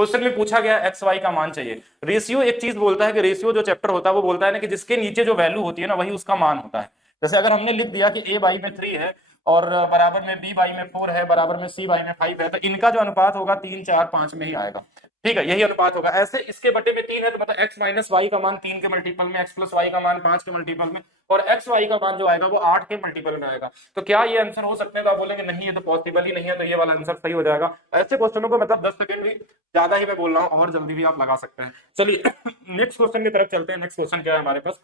Question में पूछा गया एक्स वाई का मान चाहिए। रेशियो एक चीज बोलता है कि रेशियो जो चैप्टर होता है वो बोलता है ना कि जिसके नीचे जो वैल्यू होती है ना वही उसका मान होता है। जैसे अगर हमने लिख दिया कि ए बाई में 3 है और बराबर में बी बाई में 4 है बराबर में सी बाई में 5 है, तो इनका जो अनुपात होगा 3 4 5 में ही आएगा। ठीक है, यही अनुपात होगा। ऐसे इसके बटे में 3 है तो मतलब एक्स माइनस वाई का मान 3 के मल्टीपल में, एक्स प्लस वाई का मान 5 के मल्टीपल में, और एक्स वाई का मान जो आएगा वो 8 के मल्टीपल में आएगा। तो क्या ये आंसर हो सकते हैं? तो आप बोलेंगे नहीं ये तो पॉसिबल ही नहीं है, तो ये वाला आंसर सही हो जाएगा। ऐसे क्वेश्चनों को मतलब 10 सेकंड भी ज्यादा ही मैं बोल रहा हूँ और जल्दी भी आप लगा सकते हैं। चलिए नेक्स्ट क्वेश्चन की तरफ चलते हैं। नेक्स्ट क्वेश्चन क्या है हमारे पास?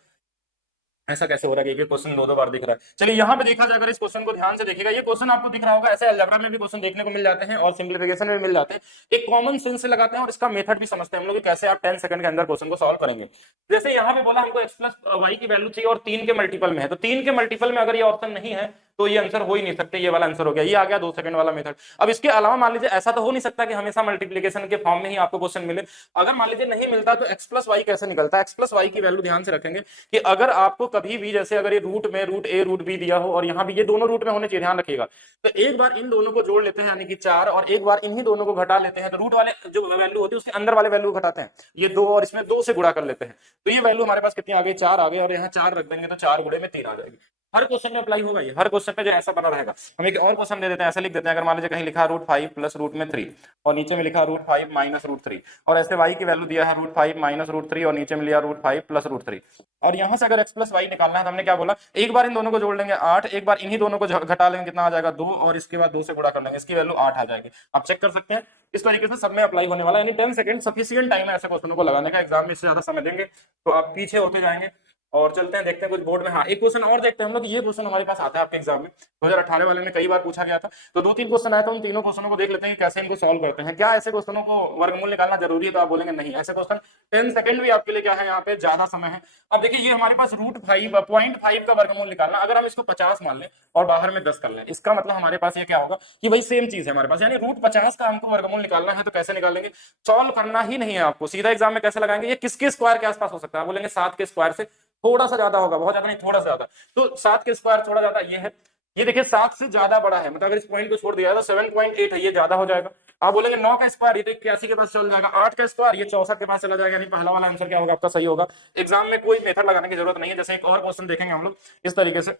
ऐसा कैसे हो रहा है कि क्वेश्चन दो बार दिख रहा है? चलिए यहाँ पे देखा जाए, अगर इस क्वेश्चन को ध्यान से देखिएगा, ये क्वेश्चन आपको दिख रहा होगा। ऐसे अलजेब्रा में भी क्वेश्चन देखने को मिल जाते हैं और सिंप्लीफिकेशन में मिल जाते हैं। एक कॉमन सेंस से लगाते हैं और इसका मेथड भी समझते हैं हम लोग कैसे आप 10 सेकंड के अंदर क्वेश्चन को सॉल्व करेंगे। जैसे यहाँ पे बोला हमको एक्स प्लस वाई की वैल्यू चाहिए और 3 के मल्टीपल में है, तो 3 के मल्टीपल में अगर ये ऑप्शन नहीं है तो ये आंसर हो ही नहीं सकते। ये वाला आंसर हो गया, ये आ गया 2 सेकंड वाला मेथड। अब इसके अलावा मान लीजिए ऐसा तो हो नहीं सकता कि हमेशा मल्टीप्लीकेशन के फॉर्म में ही आपको क्वेश्चन मिले। अगर मान लीजिए नहीं मिलता तो एक्स प्लस वाई कैसे निकलता है? एक्स प्लस वाई की वैल्यू ध्यान से रखेंगे कि अगर आपको कभी भी जैसे अगर ये रूट में रूट ए रूट बी दिया हो और यहाँ भी ये दोनों रूट में होने चाहिए, ध्यान रखिएगा, तो एक बार इन दोनों को जोड़ लेते हैं यानी कि 4 और एक बार इन्हीं दोनों को घटा लेते हैं, तो रूट वाले जो वैल्यू होती है उसके अंदर वाले वैल्यू घटाते हैं, ये 2 और इसमें 2 से गुणा कर लेते हैं, तो ये वैल्यू हमारे पास कितनी आ गई? 4 आ गई। और यहाँ 4 रख देंगे तो 4 गुणे में 3 आ जाएगी। हर क्वेश्चन में अप्लाई होगा, ये हर क्वेश्चन में जो ऐसा बना रहेगा। हम एक और क्वेश्चन दे देते हैं, ऐसे लिख देते हैं, अगर मान लीजिए कहीं लिखा रूट 5 प्लस रूट में 3 और नीचे में लिखा रूट 5 माइनस रूट 3, और ऐसे y की वैल्यू दिया है रूट 5 माइनस रूट 3 और नीचे में लिया रूट 5 प्लस रूट 3, और यहाँ से अगर x प्लस वाई निकालना है तो हमने क्या बोला? एक बार इन दोनों को जोड़ लेंगे 8, एक बार इन्हीं दोनों को घटा लेंगे, कितना आ जाएगा? 2, और इसके बाद 2 से गुणा कर लेंगे, इसकी वैल्यू 8 आ जाएगी। आप चेक कर सकते हैं, इस तरीके से सब में अप्लाई होने वाला है। यानी 10 सेकंड सफिशिएंट टाइम है ऐसे क्वेश्चनों को लगाने का। एग्जाम में इससे ज्यादा समय देंगे तो आप पीछे होते जाएंगे। और चलते हैं देखते हैं कुछ बोर्ड में। हाँ, एक क्वेश्चन और देखते हैं हम लोग। ये क्वेश्चन हमारे पास आता है आपके एग्जाम में 2018 वाले में कई बार पूछा गया था, तो 2-3 क्वेश्चन आए, तो उन तीनों क्वेश्चनों को देख लेते हैं कि कैसे इनको सॉल्व करते हैं। क्या ऐसे क्वेश्चनों को वर्गमूल निकालना जरूरी है? तो आप बोलेंगे नहीं, ऐसे क्वेश्चन 10 सेकंड भी आपके लिए क्या है, यहाँ पे ज्यादा समय है। अब देखिए ये हमारे पास रूट 5.5 का वर्गमूल निकालना, अगर हम इसको 50 मान लें और बाहर में 10 कर लें, इसका मतलब हमारे पास ये क्या होगा कि वही सेम चीज है हमारे पास। यानी रूट 50 का हमको वर्गमूल निकालना है, तो कैसे निकालेंगे? सॉल्व करना ही नहीं है आपको, सीधा एग्जाम में कैसे लगाएंगे? ये किसके स्क्वायर के आसपास हो सकता है? बोलेंगे 7 के स्क्वायर से थोड़ा सा ज्यादा होगा, बहुत ज्यादा नहीं, थोड़ा सा ज्यादा। तो 7 के स्क्वायर थोड़ा ज्यादा ये है, ये देखिए 7 से ज्यादा बड़ा है, मतलब अगर इस पॉइंट को छोड़ दिया तो 7.8 है, ये ज्यादा हो जाएगा। आप बोलेंगे 9 का स्क्वायर, ये तो 81 के पास चल जाएगा। 8 का स्क्वायर, ये 64 के पास चला जाएगा। यानी पहला वाला आंसर क्या होगा आपका? सही होगा। एग्जाम में कोई मेथड लगाने की जरूरत नहीं है। जैसे एक और क्वेश्चन देखेंगे हम लोग इस तरीके से,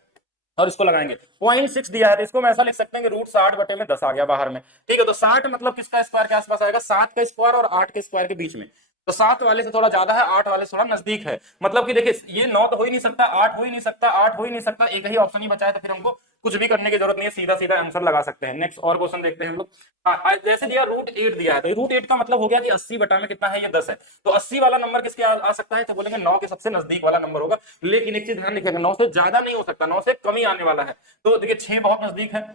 और इसको लगाएंगे 0.6 दिया है, तो इसको हम ऐसा लिख सकते हैं कि रूट 60 बटे में 10 आ गया बाहर में। ठीक है, तो 60 मतलब किसका स्क्वायर के आसपास आएगा? 7 का स्क्वायर और 8 के स्क्वायर के बीच में। तो 7 वाले से थोड़ा ज्यादा है, 8 वाले से थोड़ा नजदीक है। मतलब कि देखिए ये 9 तो हो ही नहीं सकता, 8 हो ही नहीं सकता, 8 हो ही नहीं सकता, एक ही ऑप्शन ही बचा है, तो फिर हमको कुछ भी करने की जरूरत नहीं है, सीधा सीधा आंसर लगा सकते हैं। नेक्स्ट और क्वेश्चन देखते हैं हम लोग। जैसे दिया रूट 8 दिया है, तो रूट 8 का मतलब हो गया कि 80 बटा में कितना है? ये 10 है। तो 80 वाला नंबर किसके आ सकता है? तो बोलेंगे 9 के सबसे नजदीक वाला नंबर होगा। लेकिन एक चीज ध्यान रखिएगा, 9 से ज्यादा नहीं हो सकता, 9 से कम ही आने वाला है। तो देखिए 6 बहुत नजदीक है,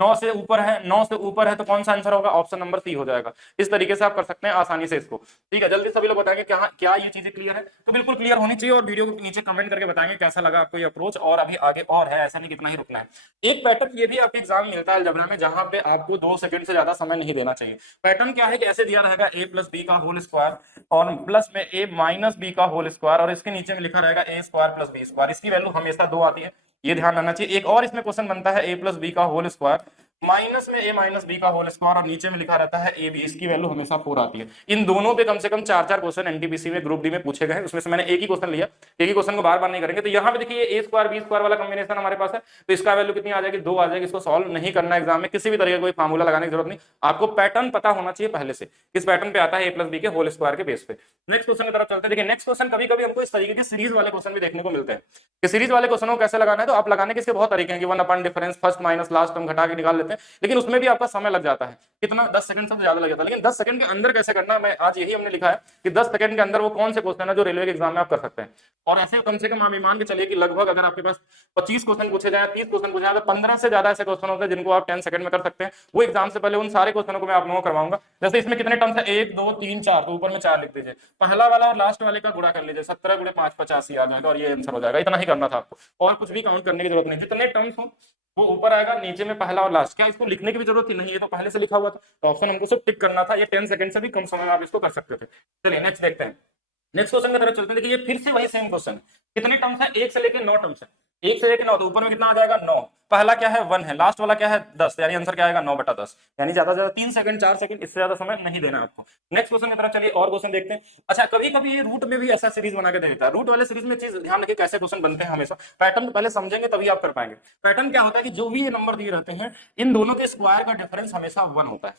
9 से ऊपर है, 9 से ऊपर है, तो कौन सा आंसर होगा? ऑप्शन नंबर सी हो जाएगा। इस तरीके से आप कर सकते हैं आसानी से इसको। ठीक है, जल्दी सभी लोग बताएंगे क्या क्या ये चीजें क्लियर है? तो बिल्कुल क्लियर होनी चाहिए, और वीडियो को नीचे कमेंट करके बताएंगे कैसा लगा आपको ये अप्रोच, और अभी आगे और है, ऐसा नहीं कितना ही रुकना है। एक पैटर्न ये भी आपके एग्जाम में मिलता है अलजेब्रा में, जहां पे आपको 2 सेकंड से ज्यादा समय नहीं देना चाहिए। पैटर्न क्या है कि ऐसे दिया रहेगा a प्लस बी का होल स्क्वायर और प्लस में a माइनस बी का होल स्क्वायर, और इसके नीचे में लिखा रहेगा a square plus b square. इसकी वैल्यू हमेशा 2 आती है, ये ध्यान रखना चाहिए। एक और इसमें क्वेश्चन बनता है a प्लस बी का होल स्क्वायर माइनस में a माइनस बी का होल स्क्वायर, और नीचे में लिखा रहता है ए बी, इसकी वैल्यू हमेशा 4 आती है। इन दोनों पे कम से कम 4-4 क्वेश्चन एनटीपीसी में ग्रुप डी में पूछे गए, उसमें से मैंने एक ही क्वेश्चन लिया, एक ही क्वेश्चन को बार बार नहीं करेंगे। तो यहाँ पे देखिए ए स्क्वायर बी स्क्वायर वाला कॉम्बिनेशन हमारे पास है, तो इसका वैल्यू कितनी आ जाएगी? 2 आ जाएगी। इसको सॉल्व नहीं करना एग्जाम में, किसी भी तरह का कोई फार्मूला लगाने की जरूरत नहीं, आपको पैटर्न पता होना चाहिए पहले से, किस पैटर्न पे आता है ए प्लस बी के होल स्क्वायर के बेस पे। नेक्स्ट क्वेश्चन की तरफ चलते हैं। देखिए नेक्स्ट क्वेश्चन कभी कभी हमको इस तरीके के सीरीज वाले क्वेश्चन भी देखने को मिलते हैं कि सीरीज वाले क्वेश्चनों को कैसे लगाना है। तो आप लगाने के इसके बहुत तरीके हैं कि 1 difference, first minus last term घटा के निकाल लेते हैं, लेकिन उसमें भी आपका समय लग जाता है, कितना? 10 सेकंड से ज्यादा लग जाता है। लेकिन 10 सेकंड के अंदर कैसे करना है, मैं आज यही हमने लिखा है कि 10 सेकंड के अंदर वो कौन से क्वेश्चन है जो रेलवे के एग्जाम में आप कर सकते हैं। और ऐसे कम से कम आप मान के चलिए कि लगभग अगर आपके पास 25 क्वेश्चन पूछे जाए, 30 क्वेश्चन पूछे जाए, तो 15 से ज्यादा ऐसे क्वेश्चन होते हैं जिनको आप 10 सेकंड में कर सकते हैं। वो एग्जाम से पहले उन सारे क्वेश्चनों को मैं आप लोगों को करवाऊंगा। जैसे इसमें कितने टर्म्स है? 1 2 3 4, तो ऊपर में 4 लिख दीजिए। पहला वाला और लास्ट वाले का गुणा कर लीजिए, 17 गुणे 5 85 आ जाएगा, और ये आंसर हो जाएगा। इतना ही करना था आपको, और कुछ भी काउंट करने की जरूरत नहीं। जितने टर्म्स हो वो ऊपर आएगा, नीचे में पहला और लास्ट। क्या इसको लिखने की भी जरूरत थी? नहीं, ये तो पहले से लिखा हुआ था, तो ऑप्शन हमको सिर्फ टिक करना था। ये 10 सेकंड से भी कम समय में आप इसको कर सकते थे। चलिए नेक्स्ट देखते हैं। नेक्स्ट क्वेश्चन की तरफ चलते हैं। देखिए ये फिर से वही सेम क्वेश्चन, कितने टर्म्स है? 1 से लेकर 9 टर्म्स है। 1 से 1 9, तो ऊपर में कितना आ जाएगा 9। पहला क्या है 1 है, लास्ट वाला क्या है 10, यानी आंसर क्या आएगा 9/10। यानी ज्यादा से ज्यादा 3 सेकंड 4 सेकंड, इससे ज्यादा समय नहीं देना आपको। नेक्स्ट क्वेश्चन की तरफ चलिए, और क्वेश्चन देखते हैं। अच्छा, कभी कभी ये रूट में भी ऐसा सीरीज बना के दे देता है। रूट वाले सीरीज में चीज ध्यान रखिए कैसे क्वेश्चन बनते हैं हमेशा, पैटर्न पहले समझेंगे तभी आप कर पाएंगे। पैटर्न क्या होता है कि जो भी ये नंबर दिए रहते हैं, इन दोनों के स्क्वायर का डिफरेंस हमेशा 1 होता है।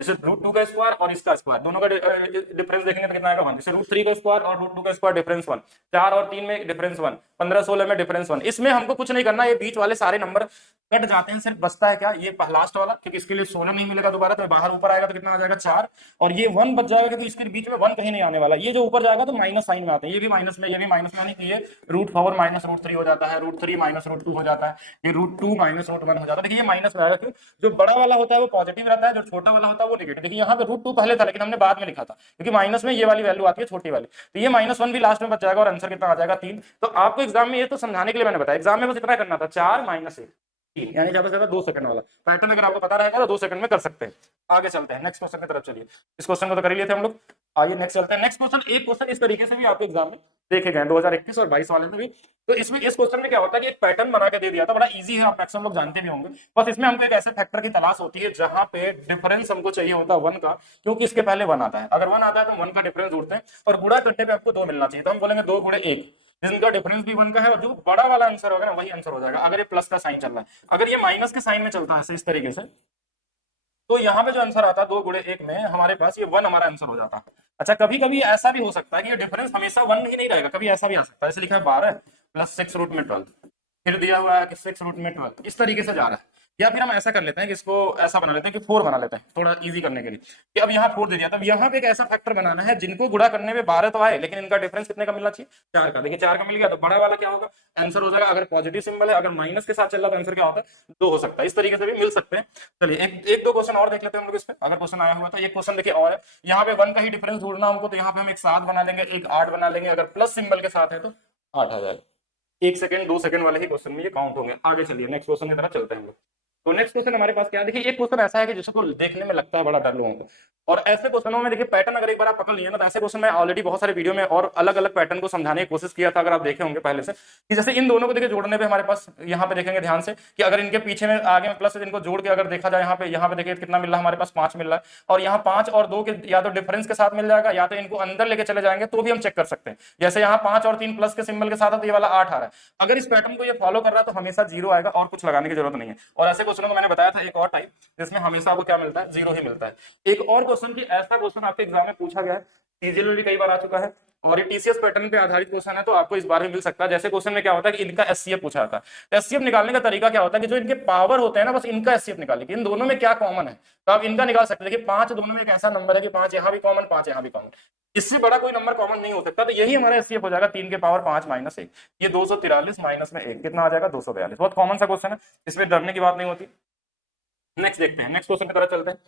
जैसे रूट 2 का स्क्वायर और इसका स्क्वायर, दोनों का डिफरेंस देखेंगे तो कितना आएगा 1। जैसे रूट 3 का स्क्वायर और रूट 2 का स्क्वायर डिफरेंस 1, 4 और 3 में डिफरेंस 1, 15 16 में डिफरेंस 1। इसमें हमको कुछ नहीं करना, ये बीच वाले सारे नंबर कट जाते हैं, सिर्फ बचता है क्या ये लास्ट वाला, क्योंकि इसके लिए 16 नहीं मिलेगा दोबारा, तो बाहर ऊपर आएगा तो कितना आ जाएगा 4, और ये 1 बच जाएगा क्योंकि इसके बीच में 1 कहीं नहीं आने वाला। ये जो ऊपर जाएगा तो माइनस साइन में आते हैं, ये भी माइनस में, ये भी माइनस में, यानी कि ये √4 माइनस √3 हो जाता है, √3 माइनस √2 हो जाता है, ये √2 माइनस √1 हो जाता है। देखिए ये माइनस में आएगा, क्यों? जो बड़ा वाला होता है वो पॉजिटिव रहता है, जो छोटा वाला होता है वो नेगेटिव। देखिए यहाँ पे √2 पहले था लेकिन हमने बाद में लिखा था, क्योंकि माइनस में ये वाली वैल्यू आती है छोटी वाली, तो ये -1 भी लास्ट में बच जाएगा और आंसर कितना आ जाएगा 3। तो आपको एग्जाम में ये तो समझाने के लिए मैंने बताया, एग्जाम में बस इतना करना था 4 - 1 3, यानी ज्यादा से ज्यादा 2 सेकंड वाला पैटर्न अगर आपको पता रहेगा तो 2 सेकंड में कर सकते हैं। आगे चलते हैं नेक्स्ट क्वेश्चन की तरफ चलिए। इस क्वेश्चन को तो कर ही लेते हैं हम लोग, आइए नेक्स्ट चलते हैं। नेक्स्ट क्वेश्चन, एक क्वेश्चन इस तरीके से भी आपके एग्जाम में देखे गए 2021 और 22 वाले में भी। तो इसमें इस क्वेश्चन में क्या होता है कि एक पैटर्न बना के दे दिया था, बड़ा इजी है, आप मैक्सिमम लोग जानते भी होंगे। बस इसमें हमको एक ऐसे फैक्टर की तलाश होती है जहां पे डिफरेंस हमको चाहिए होता है 1 का, क्योंकि इसके पहले 1 आता है। अगर 1 आता है तो 1 का डिफरेंस ढूंढते हैं, और गुणा करने पे आपको 2 मिलना चाहिए, तो हम बोलेंगे 2 × 1, जिनका डिफरेंस भी 1 का है, और जो बड़ा वाला आंसर होगा ना वही आंसर हो जाएगा। अगर ये प्लस का साइन चल रहा है, अगर ये माइनस के साइन में चलता है इस तरीके से, तो यहाँ पे जो आंसर आता है 2 × 1 में हमारे पास ये 1 हमारा आंसर हो जाता है। अच्छा, कभी कभी ऐसा भी हो सकता है कि ये डिफरेंस हमेशा 1 ही नहीं रहेगा, कभी ऐसा भी आ सकता है, जैसे लिखा है 12 + 6 √12, फिर दिया हुआ है कि 6 √12, इस तरीके से जा रहा है। या फिर हम ऐसा कर लेते हैं कि इसको ऐसा बना लेते हैं कि 4 बना लेते हैं, थोड़ा इजी करने के लिए, कि अब यहाँ 4 दे दिया, तब यहाँ पे एक ऐसा फैक्टर बनाना है जिनको गुणा करने में 12 तो आए, लेकिन इनका डिफरेंस कितने का मिलना चाहिए 4 का। देखिए 4 का मिल गया, तो बड़ा वाला क्या होगा आंसर हो जाएगा। अगर पॉजिटिव सिंबल है, अगर माइनस के साथ चल रहा तो आंसर क्या होता है 2 हो सकता है। इस तरीके से भी मिल सकते हैं। चलिए एक दो क्वेश्चन और देख लेते हैं हम लोग इस पे, अगर क्वेश्चन आया हुआ तो। एक क्वेश्चन देखिए और है, यहाँ पे 1 का ही डिफरेंस ढूंढना हमको, तो यहाँ पे हम एक 7 बना लेंगे, एक 8 बना लेंगे, अगर प्लस सिंबल के साथ है तो 8 आ जाएगा। 1 सेकंड 2 सेकंड वाले ही क्वेश्चन में ये काउंट होंगे। आगे चलिए नेक्स्ट क्वेश्चन की तरफ चलते हैं हम लोग। तो नेक्स्ट क्वेश्चन हमारे पास क्या है, देखिए एक क्वेश्चन ऐसा है कि जिसको देखने में लगता है बड़ा डर लोगों को, और ऐसे क्वेश्चनों में देखिए पैटर्न अगर एक बार आप पकड़ लिए ना, तो ऐसे क्वेश्चन मैं ऑलरेडी बहुत सारे वीडियो में और अलग अलग पैटर्न को समझाने की कोशिश किया था, अगर आप देखे होंगे पहले से, कि जैसे इन दोनों को देखिए जोड़ने पे हमारे पास यहाँ पे देखेंगे ध्यान से कि अगर इनके पीछे में आगे में प्लस, इनको जोड़ के अगर देखा जाए यहाँ पे देखिए कितना मिल रहा है हमारे पास 5 मिल रहा है, और यहाँ 5 और 2 के या तो डिफरेंस के साथ मिल जाएगा, या तो इनको अंदर लेके चले जाएंगे तो भी हम चेक कर सकते हैं। जैसे यहाँ 5 और 3 प्लस के सिंबल के साथ है, तो ये वाला 8 आ रहा है। अगर इस पैटर्न को ये फॉलो कर रहा है तो हमेशा 0 आएगा, और कुछ लगाने की जरूरत नहीं है। और ऐसे क्वेश्चनों को मैंने बताया था एक और टाइप, जिसमें हमेशा आपको क्या मिलता है 0 ही मिलता है। एक और क्वेश्चन की ऐसा क्वेश्चन आपके एग्जाम में पूछा गया है, सीजीएल में भी कई बार आ चुका है, और ये टीसीएस पैटर्न पे आधारित क्वेश्चन है, तो आपको इस बार में मिल सकता है। जैसे क्वेश्चन में क्या होता है कि इनका एचसीएफ पूछा था, तो एचसीएफ निकालने का तरीका क्या होता है कि जो इनके पावर होते हैं ना, बस इनका एचसीएफ निकालिए कि इन दोनों में क्या कॉमन है, तो आप इनका निकाल सकते हैं। देखिए 5 दोनों में एक ऐसा नंबर है कि 5 यहाँ भी कॉमन, 5 यहाँ भी कॉमन, इससे बड़ा कोई नंबर कॉमन नहीं हो सकता, तो यही हमारा एचसीएफ हो जाएगा 3 के पावर 5 - 1, ये 243 माइनस में 1 कितना आ जाएगा 242। बहुत कॉमन सा क्वेश्चन है, इसमें डरने की बात नहीं होती। नेक्स्ट देखते हैं, नेक्स्ट क्वेश्चन की तरफ चलते हैं।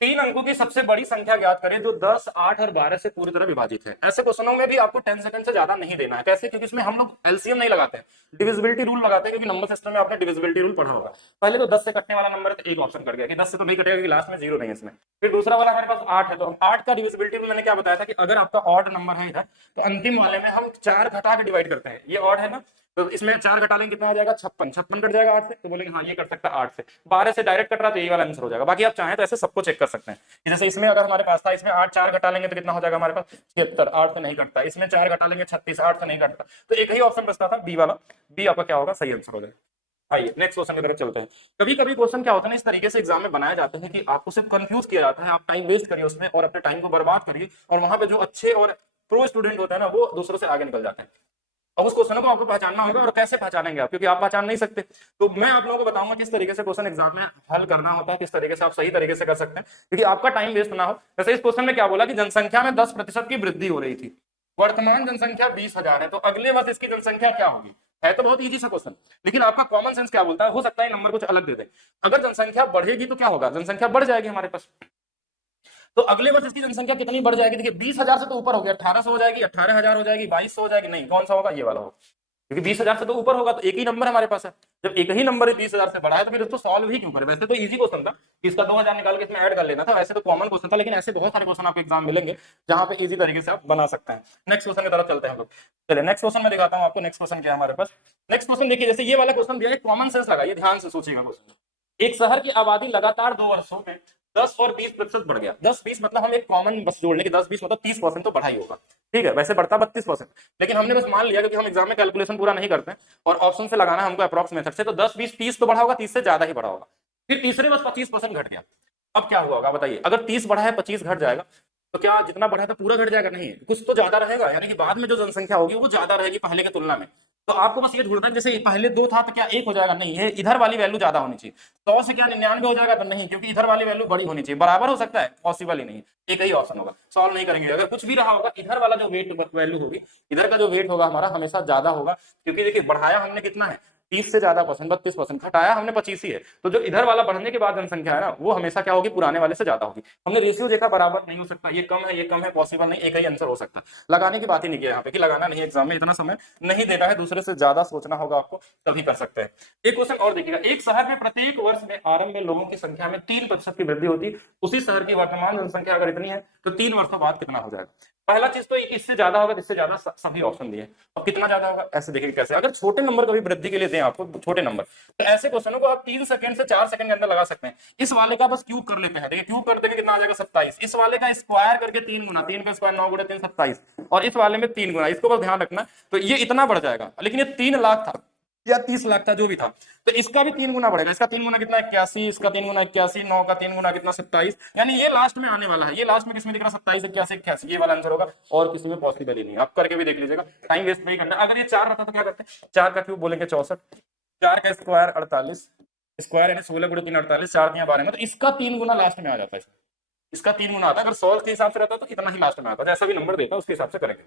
3 अंकों की सबसे बड़ी संख्या ज्ञात करें जो 10, 8 और 12 से पूरी तरह विभाजित है। ऐसे क्वेश्चनों में भी आपको 10 सेकंड से ज्यादा नहीं देना है। कैसे? क्योंकि इसमें हम लोग एलसीएम नहीं लगाते हैं, डिविजिबिलिटी रूल लगाते हैं, क्योंकि नंबर सिस्टम में आपने डिविजिबिलिटी रूल पढ़ा होगा। पहले तो 10 से कटने वाला नंबर है तो एक ऑप्शन कट गया कि 10 से तो नहीं कटेगा क्योंकि लास्ट में 0 नहीं है इसमें। फिर दूसरा वाला हमारे पास 8 है, तो 8 का डिविजिबिलिटी रूल मैंने क्या बताया था कि अगर आपका ऑड नंबर है इधर, तो अंतिम वाले में हम 4 घटा के डिवाइड करते हैं। ये ऑड है ना, तो इसमें 4 घटा लेंगे कितना आ जाएगा 56, 56 कट जाएगा 8 से, तो बोलेंगे हाँ ये कट सकता है 8 से। 12 से डायरेक्ट कट रहा तो यही वाला आंसर हो जाएगा। बाकी आप चाहें तो ऐसे सबको चेक कर सकते हैं कि जैसे इसमें अगर हमारे पास था, इसमें 8 4 घटा लेंगे तो कितना हो जाएगा हमारे पास 76, 8 से नहीं कटता। इसमें 4 घटा लेंगे 36, 8 से नहीं कटता, तो एक ही ऑप्शन बचता था बी वाला, बी आपका क्या होगा सही आंसर हो जाएगा। आइए नेक्स्ट क्वेश्चन की तरफ चलते हैं। कभी कभी क्वेश्चन क्या होता है ना, इस तरीके से एग्जाम में बनाया जाता है कि आपको सिर्फ कंफ्यूज किया जाता है, आप टाइम वेस्ट करिए उसमें और अपने टाइम को बर्बाद करिए, और वहां पे जो अच्छे और प्रो स्टूडेंट होते हैं ना वो दूसरों से आगे निकल जाते हैं। अब उस क्वेश्चन को आपको पहचानना होगा, और कैसे पहचानेंगे आप, क्योंकि आप पहचान नहीं सकते। तो मैं आप लोगों को बताऊंगा किस तरीके से क्वेश्चन एग्जाम में हल करना होता है, किस तरीके से आप सही तरीके से कर सकते हैं, क्योंकि आपका टाइम वेस्ट ना हो। जैसे इस क्वेश्चन में क्या बोला कि जनसंख्या में 10% की वृद्धि हो रही थी, वर्तमान जनसंख्या 20,000 है, तो अगले वर्ष इसकी जनसंख्या क्या होगी। है तो बहुत इजी सा क्वेश्चन, लेकिन आपका कॉमन सेंस क्या बोलता है, हो सकता है नंबर कुछ अलग दे दे। अगर जनसंख्या बढ़ेगी तो क्या होगा, जनसंख्या बढ़ जाएगी हमारे पास, तो अगले वर्ष इसकी जनसंख्या कितनी बढ़ जाएगी। देखिए 20,000 से तो ऊपर हो गया, 1800 हो जाएगी, 18,000 हो जाएगी, 2200 हो जाएगी, नहीं कौन सा होगा, ये वाला होगा। क्योंकि 20,000 से तो ऊपर होगा, तो एक ही नंबर हमारे पास है। जब एक ही नंबर 20,000 से बड़ा है तो फिर उसको सॉल्व ही क्यों करें। वैसे तो इजी क्वेश्चन था, इसका 2,000 निकाल के इसमें ऐड कर लेना था, वैसे तो कॉमन क्वेश्चन था, लेकिन ऐसे बहुत सारे क्वेश्चन आपको एग्जाम मिलेंगे जहां पे इजी तरीके से आप बना सकते हैं। नेक्स्ट क्वेश्चन की तरफ चलते हैं हम लोग। चलिए नेक्स्ट क्वेश्चन में दिखाता हूं आपको। नेक्स्ट क्वेश्चन क्या है हमारे पास। नेक्स्ट क्वेश्चन देखिए, जैसे ये वाला क्वेश्चन दिया है, कॉमन सेंस लगाइए, ध्यान से सोचिएगा क्वेश्चन। एक शहर की आबादी लगातार 2 वर्षों में 10 और 20% बढ़ गया। 10-20 मतलब हम एक कॉमन बस जोड़ लें कि 10-20 मतलब 30% तो बढ़ा ही होगा, ठीक है। वैसे बढ़ता 32%, लेकिन हमने बस मान लिया, क्योंकि हम एग्जाम में कैलकुलेशन पूरा नहीं करते हैं और ऑप्शन से लगाना है हमको अप्रॉक्स मेथड से, तो 10-20-30 तो बढ़ा होगा, 30 से ज्यादा ही बढ़ा होगा। फिर तीसरे बस 25% घट गया। अब क्या होगा बताइए, अगर 30 बढ़ा है 25 घट जाएगा, तो क्या जितना बढ़ा था पूरा घट जाएगा? नहीं, कुछ तो ज्यादा रहेगा, यानी कि बाद में जो जनसंख्या होगी वो ज्यादा रहेगी पहले की तुलना में। तो आपको बस ये ढूंढना है, जैसे पहले 2 था तो क्या 1 हो जाएगा? नहीं, ये इधर वाली वैल्यू ज्यादा होनी चाहिए। 100 से क्या 99 हो जाएगा? तो नहीं, क्योंकि इधर वाली वैल्यू बड़ी होनी चाहिए। बराबर हो सकता है? पॉसिबल ही नहीं। एक ही ऑप्शन होगा, सॉल्व नहीं करेंगे। अगर कुछ भी रहा होगा, इधर वाला जो वेट वैल्यू होगी, इधर का जो वेट होगा हमारा हमेशा ज्यादा होगा, क्योंकि देखिए बढ़ाया हमने कितना है, 30 से ज्यादा परसेंट, 32%, घटाया हमने 25 ही है। तो जो इधर वाला बढ़ने के बाद जनसंख्या है ना, वो हमेशा क्या होगी, पुराने वाले से ज्यादा होगी। हमने रेशियो देखा, बराबर नहीं हो सकता, ये कम है ये कम है, पॉसिबल नहीं, एक ही आंसर हो सकता है। लगाने की बात ही नहीं किया यहाँ पे, कि लगाना नहीं, एग्जाम में इतना समय नहीं देना है, दूसरे से ज्यादा सोचना होगा आपको, तभी कर सकते हैं। एक क्वेश्चन और देखिएगा, एक शहर में प्रत्येक वर्ष में आरंभ में लोगों की संख्या में 3% की वृद्धि होती, उसी शहर की वर्तमान जनसंख्या अगर इतनी है तो 3 वर्षों बाद कितना हो जाएगा? पहला चीज तो इससे ज्यादा होगा, इससे ज्यादा सभी ऑप्शन दिए। अब कितना ज्यादा होगा ऐसे देखिए कैसे, अगर छोटे नंबर कभी वृद्धि के लिए दें आपको, छोटे नंबर, तो ऐसे क्वेश्चनों को आप 3 सेकंड से 4 सेकंड के अंदर लगा सकते हैं। इस वाले का बस क्यूब कर लेते हैं, देखिए क्यूब कर देंगे कितना आ जाएगा 27। इस वाले का स्क्वायर करके 3 गुना, 3 का स्क्वायर 9 गुना 3 27, और इस वाले में 3 गुना, इसको बस ध्यान रखना। तो ये इतना बढ़ जाएगा, लेकिन ये 3 लाख था या 30 लाख था, जो भी था, तो इसका भी 3 गुना बढ़ेगा। इसका 3 गुना कितना 81, इसका 3 गुना 81, 9 का 3 गुना कितना 27, यानी ये लास्ट में आने वाला है। ये लास्ट में किसमें दिख रहा है? 27, 81, 81, ये वाला आंसर होगा, और किसी में पॉसिबल ही नहीं। आप करके भी देख लीजिएगा, टाइम वेस्ट नहीं करना। अगर ये 4 रहता तो क्या करते हैं, 4 का क्यूब बोलेंगे 64, 4 का स्क्वायर 48, स्क्वायर यानी 16 गुणा 3 48, 4 दिया 12 में, तो इसका 3 गुना लास्ट में आ जाता है। इसका 3 गुना आता है। अगर 100 के हिसाब से रहता तो इतना ही लास्ट में आता है, जैसा भी नंबर देता उसके हिसाब से करेंगे।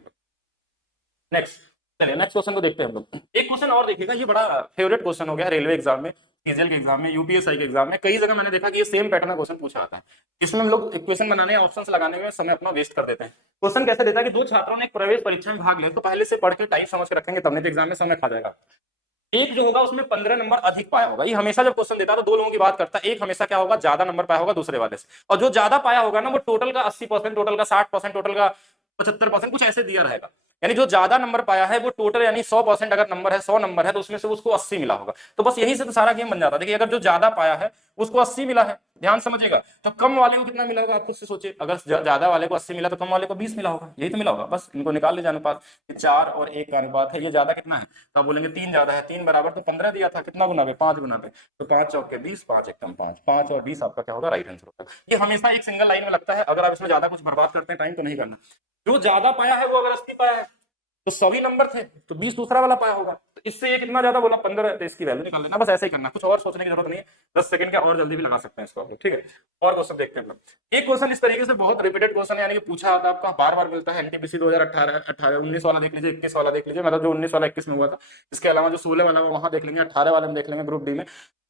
नेक्स्ट, चलिए नेक्स्ट क्वेश्चन को देखते हैं हम लोग। एक क्वेश्चन और देखिएगा, ये बड़ा फेवरेट क्वेश्चन हो गया रेलवे एग्जाम में, सीजीएल के एग्जाम में, यूपीएसआई के एग्जाम में। कई जगह मैंने देखा कि ये सेम पैटर्न का क्वेश्चन पूछा आता है। इसमें हम लोग इक्वेशन बनाने या ऑप्शंस लगाने में समय अपना वेस्ट कर देते हैं। क्वेश्चन कैसे देता है कि 2 छात्रों ने एक प्रवेश परीक्षा में भाग लिया, तो पहले से पढ़ के टाइप समझ के रखेंगे, तब नहीं तो एग्जाम में समय खा जाएगा। एक जो होगा उसमें 15 नंबर अधिक पाया होगा। ये हमेशा जब क्वेश्चन देता है तो 2 लोगों की बात करता है, एक हमेशा क्या होगा, ज्यादा नंबर पाया होगा दूसरे वाले से, और जो ज्यादा पाया होगा ना वो टोटल का 80%, टोटल का 60%, टोटल का 75%, कुछ ऐसे दिया रहेगा। यानी जो ज्यादा नंबर पाया है वो टोटल, यानी 100% अगर नंबर है, 100 नंबर है, तो उसमें से उसको 80 मिला होगा। तो बस यही से तो सारा गेम बन जाता है। देखिए अगर जो ज्यादा पाया है उसको 80 मिला है, ध्यान समझिएगा, तो कम वाले को कितना मिला होगा आप खुद से सोचिए। अगर ज्यादा वाले को 80 मिला तो कम वाले को 20 मिला होगा, यही तो मिला होगा। बस इनको निकाल लीजिए अनुपात, 4 और 1 का अनुपात है। ये ज्यादा कितना है, तो आप बोलेंगे 3 ज्यादा है। 3 बराबर तो 15 दिया था, कितना गुना पे, 5 गुना पे, तो 5 चौके 20, 5 एकदम 5, 5 और 20 आपका क्या होगा, राइट आंसर होगा। ये हमेशा एक सिंगल लाइन में लगता है। अगर आप इसमें ज्यादा कुछ बर्बाद करते हैं टाइम तो नहीं करना। जो ज्यादा पाया है वो अगर 80 पाया है तो सभी नंबर थे, तो 20 दूसरा वाला पाया होगा, तो इससे ये कितना ज्यादा बोला, 15, तो इसकी वैल्यू निकाल लेना। बस ऐसे ही करना, कुछ और सोचने की जरूरत नहीं है। 10 सेकंड का और जल्दी भी लगा सकते हैं इसको आप लोग, ठीक है। और क्वेश्चन देखते हैं हम लोग। एक क्वेश्चन इस तरीके से बहुत रिपीटेड क्वेश्चन है, यानी कि पूछा आता है आपका, बार बार मिलता है। एनटीपीसी 2018 19 वाला देख लीजिए, 21 वाला देख लीजिए, मतलब जो 19 वाला 21 में हुआ था। इसके अलावा जो 16 वाला वहां देख लेंगे, 18 वाले में देख लेंगे, ग्रुप डी में,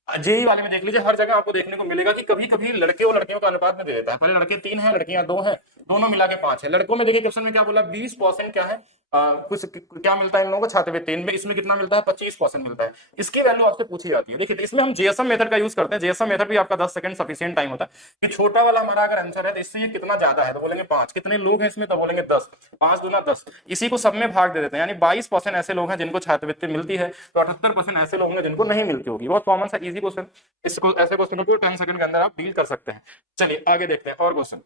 जेई वाले में देख लीजिए। हर जगह आपको देखने को मिलेगा कि कभी कभी लड़के और लड़कियों का अनुपात में दे देता है। पहले लड़के 3 है, लड़कियां 2 है, दोनों मिला के 5 है। लड़कों में देखिए क्वेश्चन में क्या बोला, 20% क्या है, कुछ क्या मिलता है इन लोगों को, छात्रवृत्ति। इनमें इसमें कितना मिलता है, 25% मिलता है। इसकी वैल्यू आपसे पूछी जाती है। देखिए इसमें हम जेएसएम मेथड का यूज करते हैं। जेएसएम मेथड भी आपका 10 सेकंड सफिशिएंट टाइम होता है कि छोटा वाला हमारा अगर आंसर है तो इससे ये कितना ज्यादा है, तो बोलेंगे 5। कितने लोग हैं इसमें, तो बोलेंगे 10, 5 गुना 10, इसी को सब में भाग दे देते हैं। यानी 22% ऐसे लोग हैं जिनको छात्रवृत्ति मिलती है, तो 78% ऐसे लोग हैं जिनको नहीं मिलती होगी। बहुत कॉमन सा इजी क्वेश्चन, इसको ऐसे क्वेश्चन को 10 सेकंड के अंदर आप डील कर सकते हैं। चलिए आगे देखते हैं और क्वेश्चन।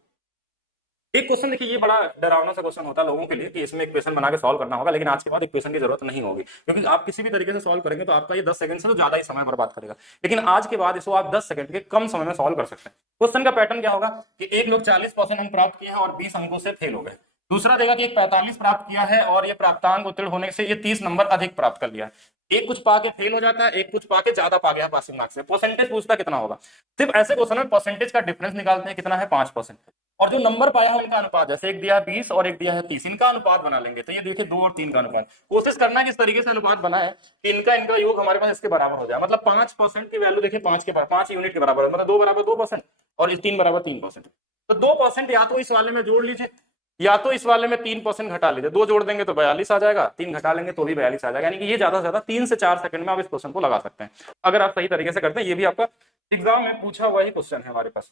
एक क्वेश्चन देखिए, ये बड़ा डरावना सा क्वेश्चन होता है लोगों के लिए कि इसमें इक्वेशन बना के सॉल्व करना होगा, लेकिन आज के बाद इक्वेशन की जरूरत नहीं होगी, क्योंकि आप किसी भी तरीके से सॉल्व करेंगे तो आपका ये 10 सेकंड से तो ज्यादा ही समय बर्बाद करेगा। लेकिन आज के बाद इसको आप 10 सेकंड के कम समय में सॉल्व कर सकते हैं। क्वेश्चन का पैटर्न क्या होगा कि एक लोग 40% अंक प्राप्त किए हैं और 20 अंकों से फेल हो गए। दूसरा देगा कि एक 45 प्राप्त किया है और ये प्राप्तांक उत्तीर्ण होने से ये 30 नंबर अधिक प्राप्त कर लिया है। एक कुछ पाके फेल हो जाता है, एक कुछ पाके ज्यादा पा गया पासिंग मार्क्स से। परसेंटेज पूछता कितना होगा। सिर्फ ऐसे क्वेश्चन में परसेंटेज का डिफरेंस निकालते हैं, कितना है 5%, और जो नंबर पाया है उनका अनुपात, जैसे एक दिया है 20 और एक दिया है 30, इनका अनुपात बना लेंगे। तो ये देखिए 2 और 3 का अनुपात। कोशिश करना है कि इस तरीके से अनुपात बना है कि इनका योग हमारे पास इसके बराबर हो जाए। मतलब 5% की वैल्यू देखिए 5 के बराबर, 5 यूनिट के बराबर, मतलब 2 बराबर 2% और 3 बराबर 3%। तो 2% या तो इस वाले में जोड़ लीजिए या तो इस वाले में 3% घटा लीजिए, 2 जोड़ देंगे तो 42 आ जाएगा, 3 घटा लेंगे तो भी 42 आ जाएगा, यानी कि ये ज्यादा से ज्यादा 3 से 4 सेकंड में आप इस क्वेश्चन को लगा सकते हैं अगर आप सही तरीके से करते हैं। ये भी आपका एग्जाम में पूछा हुआ ही क्वेश्चन है हमारे पास।